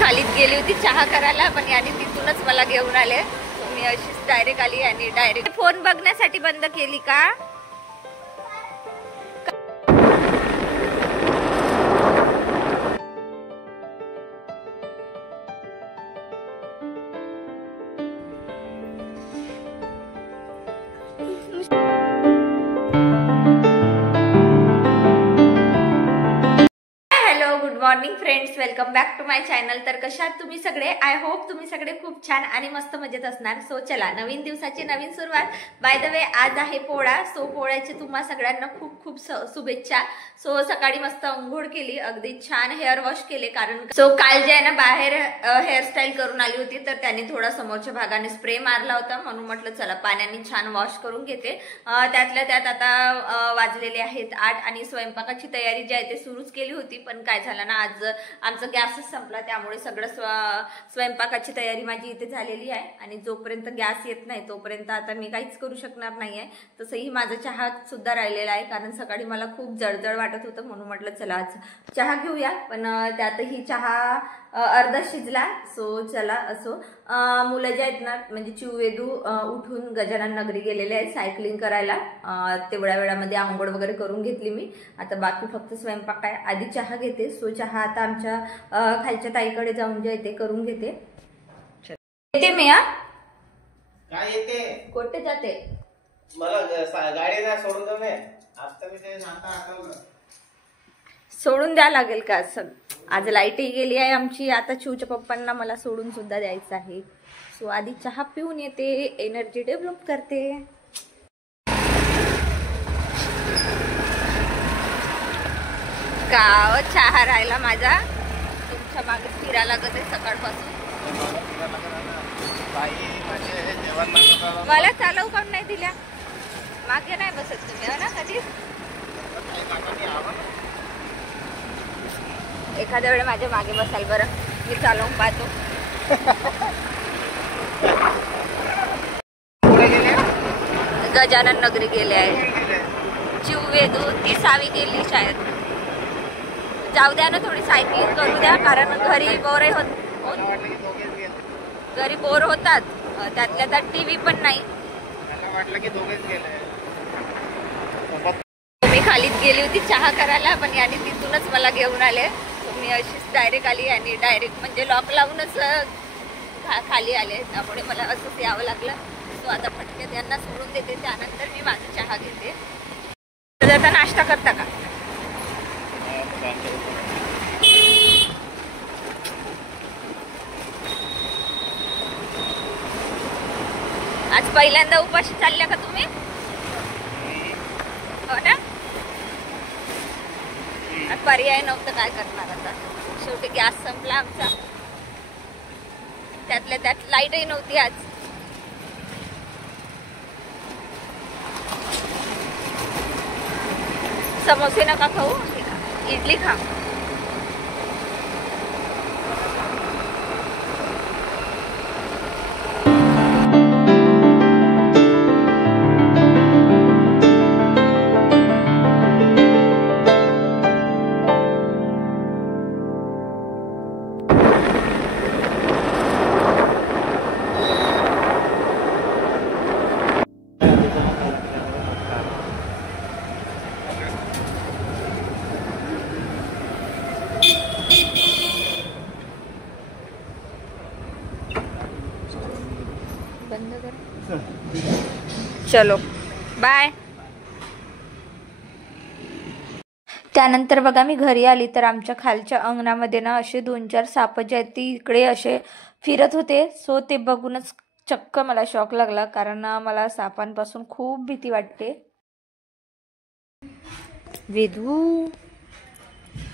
खालीच गेली होती चहा करायला, पण याने तिथूनच मला घेऊन आले. मी अशीच डायरेक्ट आली आणि डायरेक्ट फोन बघण्यासाठी बंद केली का? Good morning friends, welcome back to my channel. तर कशात तुम्ही सगळे? आय होप तुम्ही सगळे खूप छान आणि मस्त मजेत असणार. सो चला, नवीन दिवसाची नवीन सुरुवात. बाय द वे, आज आहे पोळा. सो पोळ्याची तुम्हा सगळ्यांना खूप खूप शुभेच्छा. सो सकाळी मस्त अंघोळ केली, अगदी छान हेअर वॉश केले, कारण सो काल जे आहे ना बाहेर हेअरस्टाईल करून आली होती, तर त्यांनी थोडा समोरच्या भागाने स्प्रे मारला होता, म्हणून म्हटलं चला पाण्याने छान वॉश करून घेते. त्यातल्या त्यात आता वाजलेले आहेत 8 आणि स्वयंपाकाची तयारी जी आहे ते सुरूच केली होती, पण काय झालं ना, आज आमचा गॅसच संपला, त्यामुळे सगळं स्वयंपाकाची तयारी माझी इथे झालेली आहे. आणि जोपर्यंत गॅस येत नाही तोपर्यंत आता मी काहीच करू शकणार नाहीये. तसंही माझा चहा सुद्धा राहिलेला आहे, कारण सकाळी मला खूप जळजळ वाटत होतं, म्हणून म्हटलं चला आज चहा घेऊया. पण त्यातही चहा अर्धा शिजला. सो चला असो. मुलं जे आहेत ना, म्हणजे चिववेदू उठून गजानन नगरी गेलेले आहेत सायकलिंग करायला. तेवढ्या वेळामध्ये आंघोळ वगैरे करून घेतली मी. आता बाकी फक्त स्वयंपाक आहे. आधी चहा घेते. सो चहा आता आमच्या खालच्या ताईकडे जाऊन जे ते करून घेते. येते मी. काय येते? कोठे जाते? मला गाडीला सोडून दे मी. आता मी ते नाता आठवलं. सोडून द्या लागेल का? आज लाईटही गेली आहे आमची. आता चिवच्या पप्पांना मला सोडून सुद्धा द्यायचं आहे. सो आधी चहा पिऊन येते, एनर्जी डेव्हलप करते. गाव चहा राहिला माझा. तुमच्या मागे फिरायला लागत आहे सकाळपासून. मला चालव काऊन नाही दिल्या? मागे नाही बसत तुम्ही हो ना कधी? एखाद्या वेळे माझ्या मागे बसाल बरं, मी चालवून पाहतो. गजानन नगरी गेले आहे. चिववेदू ती सावी गेली शाळेत. जाऊ द्या ना, थोडी सायकलिंग करू द्या, कारण घरी बोर होतात. त्यातल्या त्यात टीव्ही पण नाही. मी खालीच गेली होती चहा करायला, पण याने तिथूनच मला घेऊन आले. मी अशीच डायरेक्ट आली आणि डायरेक्ट म्हणजे लॉक लावूनच खाली आले, त्यामुळे मला असंच यावं लागलं. सो आता फटक्यात यांना सोडून देते, त्यानंतर मी माझा चहा घेते. तर आता नाश्ता करता का? आज पहिल्यांदा उपाशी चालल्या का तुम्ही? हो ना. पर्याय नव्हतं, काय करणार आता. शेवटी गॅस संपला आमचा. त्यातल्या त्यात लाईटही नव्हती आज. समोसे नका खाऊ, इडली खा. बंद कर. चलो बाय. त्यानंतर बघा मी घरी आली, तर आमच्या खालच्या अंगणामध्ये ना असे 2-4 साप जे आहेत ती इकडे असे फिरत होते. सो ते बघूनच चक्क मला शॉक लागला, कारण मला सापांपासून खूप भीती वाटते. वेदू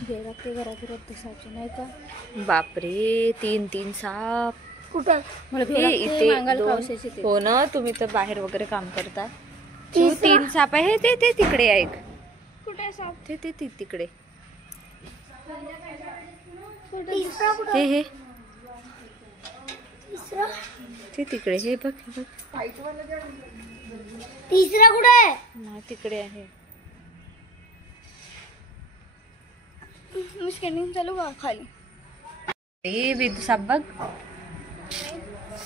घरात दिसायचे नाही का? बापरे, 3 साप. कुठं? मला इथे हो ना, तुम्ही तर बाहेर वगैरे काम करता. 3 साप आहे. ते तिकडे आहे. कुठे साप? ते तिकडे. हे ते तिकडे. हे बघ तिसरा कुठे आहे? ना तिकडे आहे. मी स्कॅनिंग चालू का खाली? वेदू साप बघ.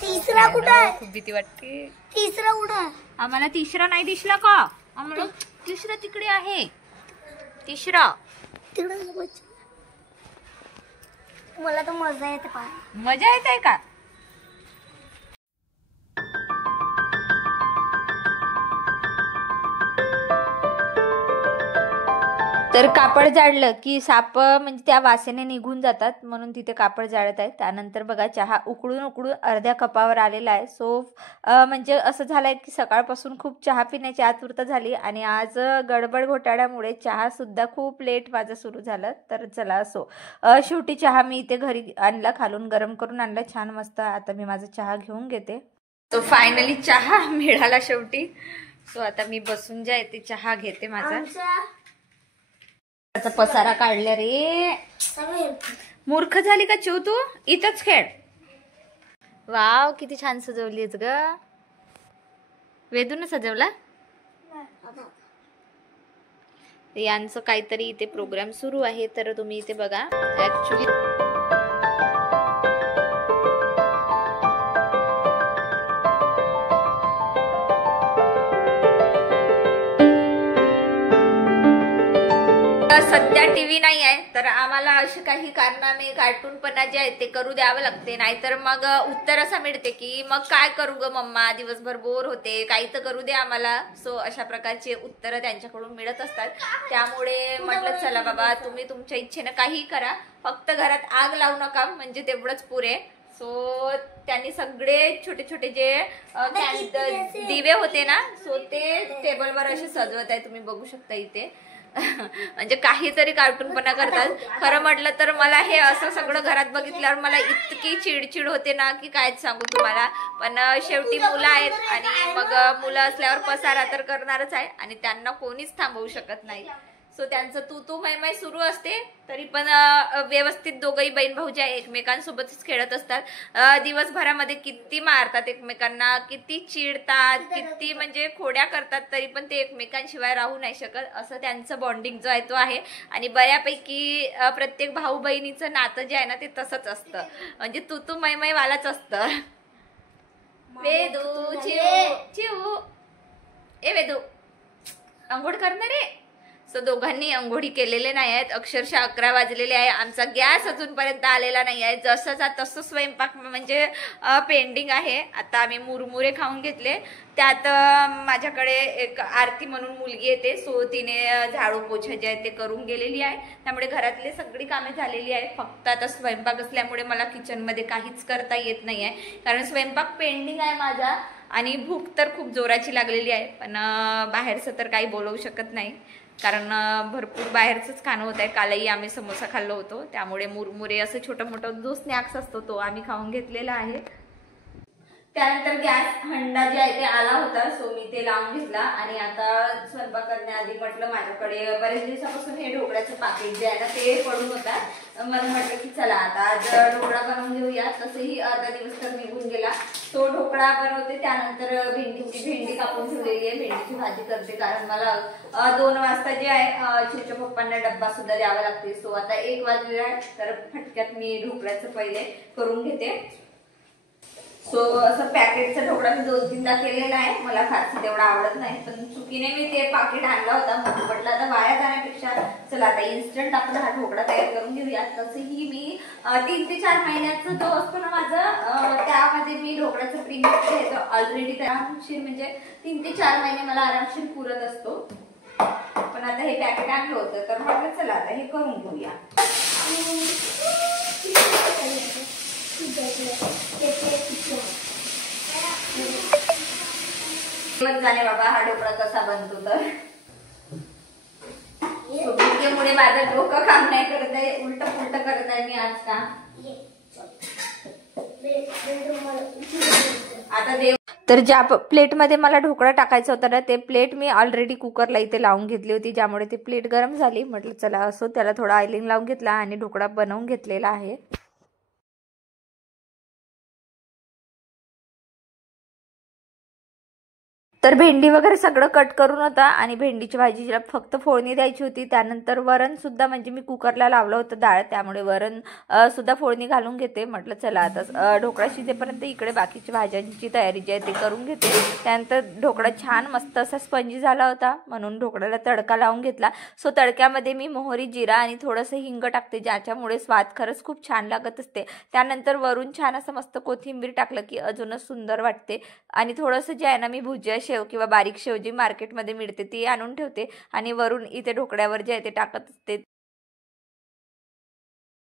तिसरा कुठं आहे? खूप भीती वाटते. तिसरा कुठं आहे? आम्हाला तिसरा नाही दिसला का? आम्हाला तिसरा तिकडे आहे. तिसरा तिकडे मला तर मजा येते पाय. मजा येत आहे का? तर कापड जाळलं की साप म्हणजे त्या वासेने निघून जातात, म्हणून तिथे कापड जाळत आहे. त्यानंतर बघा चहा उकळून उकळून अर्ध्या कपावर आलेला आहे. सो म्हणजे असं झालंय की सकाळपासून खूप चहा पिण्याची आतुरता झाली आणि आज गडबड घोटाळ्यामुळे चहा सुद्धा खूप लेट माझं सुरू झालं. तर चला असो, शेवटी चहा मी इथे घरी आणला, खालून गरम करून आणला छान मस्त. आता मी माझा चहा घेऊन घेते. तो फायनली चहा मिळाला शेवटी. सो आता मी बसून जे आहे ते चहा घेते माझा. पसारा काढल्या रे. मूर्ख झाली का चिव तू? इथंच खेळ. वाव किती छान सजवलीस ग. वेदून सजवला. यांचं काहीतरी इथे प्रोग्राम सुरू आहे, तर तुम्ही इथे बघा. ऍक्च्युली सध्या टीव्ही नाही आहे, तर आम्हाला अशी काही कारनामे कार्टूनपणा जे आहे ते करू द्यावं लागते. नाहीतर मग उत्तर असं मिळते की मग काय करू ग मम्मा, दिवसभर बोर होते, काही तर करू दे आम्हाला. सो अशा प्रकारचे उत्तर त्यांच्याकडून मिळत असतात. त्यामुळे म्हटलं चला बाबा, तुम्ही तुमच्या इच्छेनं काही करा, फक्त घरात आग लावू नका, म्हणजे तेवढंच पुरे. सो त्यांनी सगळे छोटे छोटे जे दिवे होते ना, सो ते टेबलवर असे सजवत आहे, तुम्ही बघू शकता इथे. म्हणजे काहीतरी कार्टूनपणा करतात. खरं म्हटलं तर मला हे असं सगळं घरात बघितल्यावर मला इतकी चिडचिड होते ना की कायच सांगू तुम्हाला. पण शेवटी मुलं आहेत आणि मग मुलं असल्यावर पसारा तर करणारच आहे आणि त्यांना कोणीच थांबवू शकत नाही. सो त्यांचं तू तू मै सुरू असते, तरी पण व्यवस्थित दोघही बहीण भाऊजी एकमेकांसोबतच खेळत असतात. दिवसभरामध्ये किती मारतात एकमेकांना, किती चिडतात, किती म्हणजे खोड्या करतात, तरी पण ते एकमेकांशिवाय राहू नाही शकत. असं त्यांचं बॉन्डिंग जो आहे तो आहे. आणि बऱ्यापैकी प्रत्येक भाऊ बहिणीचं नातं जे आहे ना ते तसंच असतं, म्हणजे तू तू मै वालाच असतं. वेदू चिऊ चिऊ ए वेदू अंघोळ करणार रे. सो दोघांनी अंघोळी केलेले नाही आहेत. अक्षरशः 11 वाजलेले आहे. आमचा गॅस अजूनपर्यंत आलेला नाही आहे. जसंचा तसं स्वयंपाक म्हणजे पेंडिंग आहे. आता आम्ही मुरमुरे खाऊन घेतले. त्यात माझ्याकडे एक आरती म्हणून मुलगी येते, सो तिने झाडू पोछा जे आहे ते करून गेलेली आहे. त्यामुळे घरातली सगळी कामे झालेली आहे. फक्त आता स्वयंपाक असल्यामुळे मला किचनमध्ये काहीच करता येत नाही आहे, कारण स्वयंपाक पेंडिंग आहे माझा. आणि भूक तर खूप जोराची लागलेली आहे, पण बाहेरचं तर काही बोलवू शकत नाही, कारण भरपूर बाहेरचंच खाणं होत आहे. कालही आम्ही समोसा खाल्लो होतो, त्यामुळे मुरमुरे असं छोटं मोठं जो स्नॅक्स असतो तो आम्ही खाऊन घेतलेला आहे. त्यानंतर गॅस हंडा जे आहे ते आला होता, सो मी ते लावून घेतला. आणि आता स्वयंपाक करण्याआधी म्हटलं, माझ्याकडे बरेच दिवसापासून हे ढोकळ्याचं पाकिट जे आहे ना ते पडून होता. मला म्हटलं की चला आता आज ढोकळा बनवून घेऊया. तसंही अर्धा दिवस तर निघून गेला. तो ढोकळा बनवते, त्यानंतर भेंडी कापून ठेवलेली आहे, भेंडीची भाजी करते, कारण मला 2 वाजता जे आहे चिवच्या पप्पांना डब्बा सुद्धा द्यावा लागते. सो आता 1 वाजलेला आहे, तर फटक्यात मी ढोकळ्याचं पहिले करून घेते. सो असं पॅकेटचा ढोकळा मी 2-3दा केलेला आहे. मला फारसं तेवढा आवडत नाही, पण चुकीने मी ते पाकिट आणला होता, म्हणून म्हटलं आता वाया जाण्यापेक्षा चला आता इन्स्टंट आपण हा ढोकळा तयार करून घेऊया. तसंही मी 3 ते 4 महिन्याचा जो असतो ना माझं, त्यामध्ये मी ढोकळ्याचं प्रीमिक्स घेतो ऑलरेडी. आरामशीर म्हणजे 3 ते 4 महिने मला आरामशीर पुरत असतो. पण आता हे पॅकेट आणलं होतं, तर म्हटलं चला आता हे करून घेऊया. जाणे बाबा हा ढोकळा कसा बनतो. तर भुकेमुळे माझं डोकं काम नाही करत आहे, उलट पुलट करत आहे मी आज का. आता देव तर ज्या प्लेटमध्ये मला ढोकळा टाकायचा होता ना, ते प्लेट मी ऑलरेडी कुकरला इथे लावून घेतली होती, ज्यामुळे ती प्लेट गरम झाली. म्हटलं चला असो, त्याला थोडा ऑइलिंग लावून घेतला आणि ढोकळा बनवून घेतलेला आहे. तर भेंडी वगैरे सगळं कट करून होता आणि भेंडीची भाजीला फक्त फोडणी द्यायची होती. त्यानंतर वरण सुद्धा म्हणजे मी कुकरला लावलं होतं डाळ, त्यामुळे वरण सुद्धा फोडणी घालून घेते. म्हटलं चला आता ढोकळा शिजेपर्यंत इकडे बाकीची भाज्यांची तयारी जी आहे ती करून घेते. त्यानंतर ढोकळा छान मस्त असा स्पंजी झाला होता म्हणून ढोकळ्याला तडका लावून घेतला. सो तडक्यामध्ये मी मोहरी, जिरा आणि थोडंसं हिंग टाकते, ज्याच्यामुळे स्वाद खरंच खूप छान लागत असते. त्यानंतर वरून छान असं मस्त कोथिंबीर टाकलं की अजूनच सुंदर वाटते. आणि थोडंसं जे आहे ना, मी भुजिया शेव किंवा बारीक शेव जी मार्केटमध्ये मिळते ती आणून ठेवते आणि वरून इथे ढोकळ्यावर जे आहे ते टाकत असते.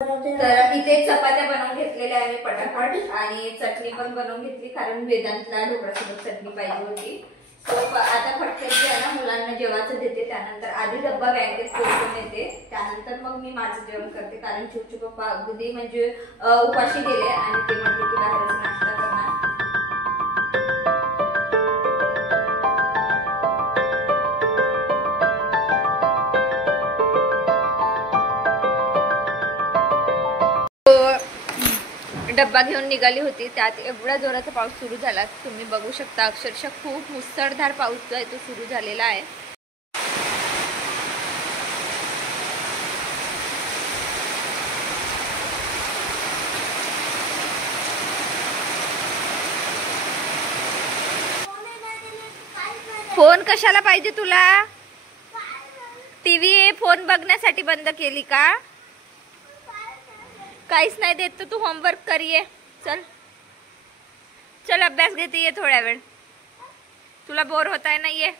तर इथे चपात्या बनवून घेतलेल्या आहे मी पटापट आणि चटणी पण बनवून घेतली, कारण वेदांतला ढोकळ्यासोबत चटणी पाहिजे होती. सो आता फटक्यात जे आहे ना मुलांना जेवायचं देते, त्यानंतर आधी डब्बा बँकेत पोहोचून येते, त्यानंतर मग मी माझं जेवण करते. कारण चिवचे पप्पा अगदी म्हणजे उपाशी गेले आणि ते म्हटले की बाहेरच नाश्ता करणार. डब्बा घेऊन निघाली होती, त्यात एवढा जोराचा पाऊस सुरू झाला तुम्ही बघू शकता. अक्षरशः खूप मुसळधार पाऊस जो आहे तो सुरू झालेला आहे. फोन कशाला पाहिजे तुला? टीव्ही फोन बघण्यासाठी बंद केली का? काहीच नाही देत तर तू होमवर्क कर. ये चल चल अभ्यास घेते, ये थोड्या वेळ, तुला बोर होताय ना, ये.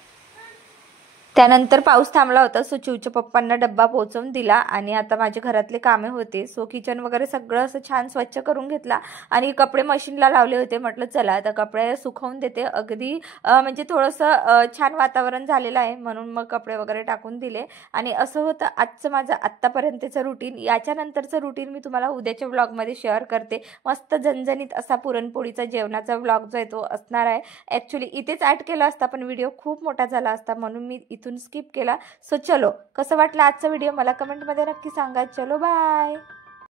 त्यानंतर पाऊस थांबला होता. सो चिवच्या पप्पांना डब्बा पोहोचवून दिला आणि आता माझे घरातले कामे होते. सो किचन वगैरे सगळं असं छान स्वच्छ करून घेतला आणि कपडे मशीनला लावले होते. म्हटलं चला आता कपडे सुकवून देते. अगदी म्हणजे थोडंसं छान वातावरण झालेलं आहे म्हणून मग कपडे वगैरे टाकून दिले. आणि असं होतं आजचं माझं आत्तापर्यंतचं रुटीन. याच्यानंतरचं रुटीन मी तुम्हाला उद्याच्या व्लॉगमध्ये शेअर करते. मस्त झणझणीत असा पुरणपोळीचा जेवणाचा व्लॉग जो आहे तो असणार आहे. ॲक्च्युली इथेच ॲड केला असता पण व्हिडिओ खूप मोठा झाला असता म्हणून मी इथून स्किप केला. सो चलो, कसं वाटलं आजचा व्हिडिओ मला कमेंटमध्ये नक्की सांगा. चलो बाय.